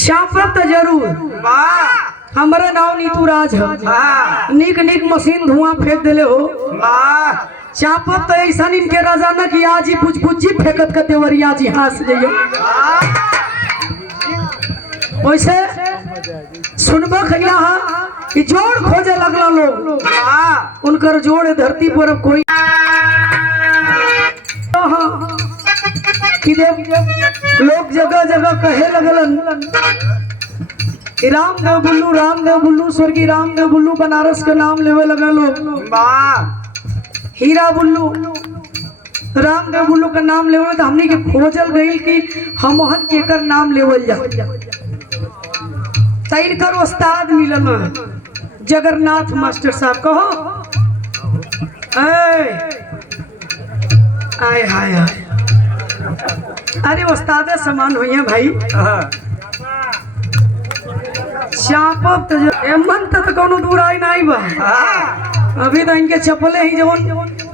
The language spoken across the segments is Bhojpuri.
छापत जरूर हमारे नाव नीतू राज है। निक निक मशीन धुआं फेंक दिले हो। चापत तो ऐसा इनके राजा न कि आज ही बुझ फेंकत के देवरिया जी हंस जाइए। वैसे सुनबा खलिया कि जोड़ खोजे लगला लोग उनकर जोड़ धरती पर कोई कि लोग जगह जगह कहे लगलन रामदेव बुल्लू स्वर्गीय रामदेव बुल्लू बनारस का नाम लेवे लगा लोग। हीरा बुल्लू रामदेव बुल्लू का नाम लेवल तो हमने के खोजल गई कि हमहन केकर नाम लेवल जा। इनकर उस्ताद मिलल जगन्नाथ मास्टर साहब कहो। आय हाय अरे उस्ताद समान हुई है भाई। चापत मन तक कोनो दूर आई नहीं बा। अभी तो इनके चपले ही जवन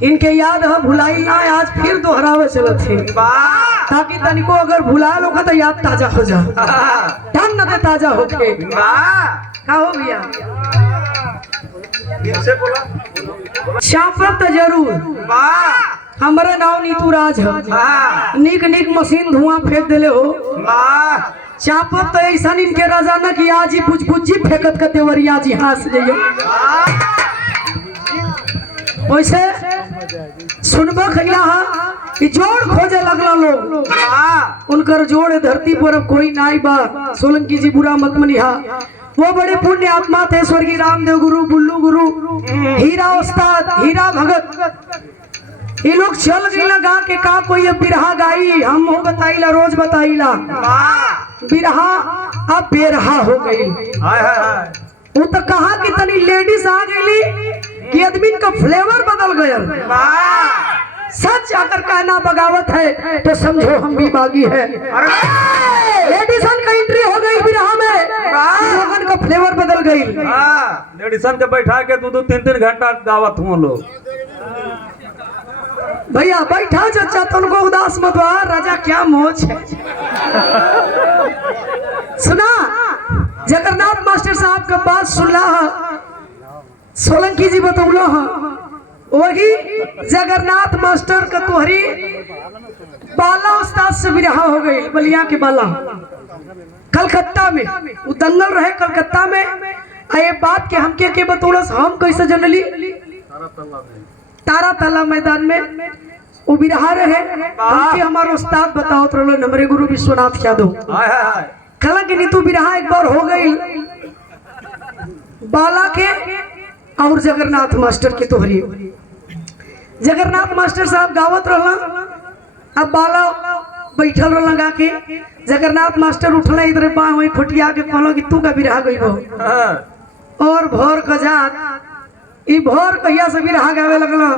इनके याद है भुलाई ना आज फिर दोहरावे चलत है ताकि तनिको अगर भुला लो तो याद ताजा हो जा ढंग न ताजा होके का हो भैया। चापत जरूर हमारे नाव नीतू राज है। निक निक मशीन धुआं फेंक दिले हो। चापत तो ऐसा इनके राजा न कि आज ही बुझ फेंकत के देवरिया जी हंस जाइए। वैसे सुनबा खलिया कि जोड़ खोजे लगला लोग उनकर जोड़ धरती पर कोई नाई बा। सोलंकी जी बुरा मत मनिहा वो बड़े पुण्य आत्मा थे स्वर्गीय रामदेव गुरु बुल्लू गुरु हीरा उस्ताद हीरा भगत। ये लोग चल गई लगा के का कोई बिरहा गाई हम हो बताइला रोज बताइला बिरहा अब बेरहा हो गई। वो तो कहा कि तनी लेडीज आ गई कि आदमी का फ्लेवर बदल गया। सच आकर कहना बगावत है तो समझो हम भी बागी है। लेडीसन का एंट्री हो गई बिरहा में लोगन का फ्लेवर बदल गई। लेडीसन के बैठा के 2-3 घंटा दावत हुआ लोग। भैया बैठा चाचा तुमको उदास मत हुआ राजा क्या मौज है। सुना जगन्नाथ मास्टर साहब का बात सुनला सोलंकी जी बतौलो वही जगन्नाथ मास्टर का तोहरी बाला उस्ताद से बिरहा हो गई। बलिया के बाला कलकत्ता में वो दंगल रहे कलकत्ता में। ये बात के हमके के बतौलस हम कैसे जनली तारा ताला मैदान में वो बिरहा रहे हमके हमारे उस्ताद बताओ तो हमारे गुरु विश्वनाथ यादव कला की नीतू बिरहा एक बार हो गई बाला के और जगन्नाथ मास्टर की तोहरी। जगन्नाथ मास्टर साहब गावत रहला अब बाला बैठल रहला गा के जगन्नाथ मास्टर उठला इधर बाह वही खोटिया के कहलो कि तू का बिरहा गई हो और भोर का जात ई भोर कहिया से बिरहा गावे लगला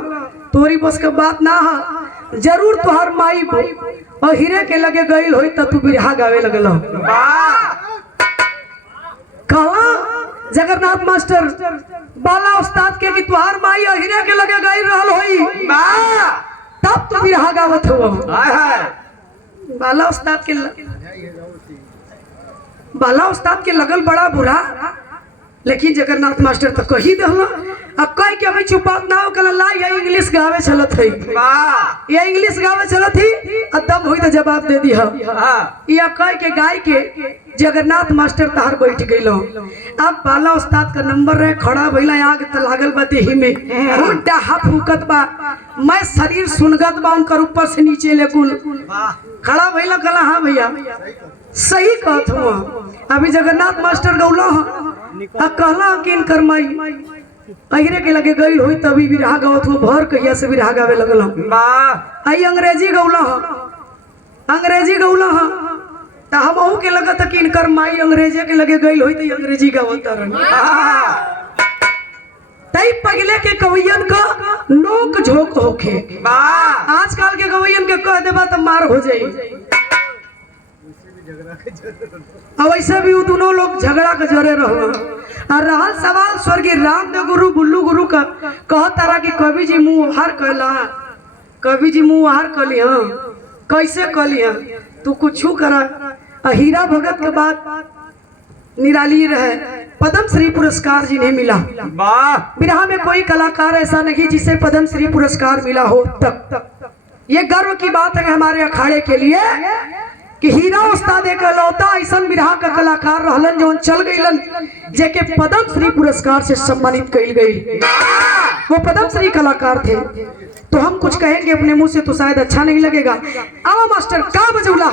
तोरी बस के बात ना है। जरूर तुहार माई और हीरे के लगे गई होई त तू बिरहा गावे लगला। कहा जगन्नाथ मास्टर बाला उस्ताद के कि तुहार माई और हीरे के लगे गई रहल होई तब तू बिरहा गावत हो। बाला उस्ताद के लगल बड़ा बुरा लेकिन जगन्नाथ मास्टर तो कही दहला अब कह के अभी चुपात ना हो कल ला ये इंग्लिश गावे चलत है ये इंग्लिश गावे चलत ही तब हुई तो जवाब दे दी या कह के गाय के जगन्नाथ मास्टर तहार बैठ गइलो। अब बाला उस्ताद का नंबर रहे खड़ा भइला आग त लागल बा देही में हुड्डा हा फूकत बा मैं शरीर सुनगत बा उनकर ऊपर से नीचे ले कुल खड़ा भइला कला हां भैया सही कहत हुआ। अभी जगन्नाथ मास्टर गौला कहला कि इनकर माई अहिरे के लगे गई हुई तभी बिरहा गावत हो भर कहिया से बिरहा गावे लगल आई अंग्रेजी गौला त हमहू के लगत कि इनकर माई अंग्रेजी के लगे गई हुई तो अंग्रेजी गावत तई पगले के कवैयन का नोक झोंक होखे। आजकल के कवैयन के कह देबा त मार हो जाई। अब ऐसे भी वो दोनों लोग झगड़ा के जरे रहल सवाल स्वर्गीय रामदेव गुरु बुल्लू गुरु का कह तारा कि कवि जी मुँह हार कहला कवि जी मुँह हार कहली हाँ कैसे कहली हाँ तू कुछ करा हीरा भगत के बाद निराली रहे, पद्म श्री पुरस्कार जिन्हें मिला। वाह बिरहा में कोई कलाकार ऐसा नहीं जिसे पद्म श्री पुरस्कार मिला हो। तक ये गर्व की बात है हमारे अखाड़े के लिए कि हीरा उस्ताद एक लौता ऐसा बिरहा का कलाकार रहलन जो चल गईलन जेके पद्म श्री पुरस्कार से सम्मानित कइल गई। वो पद्म श्री कलाकार थे। तो हम कुछ कहेंगे अपने मुंह से तो शायद अच्छा नहीं लगेगा। आओ मास्टर का बजौला।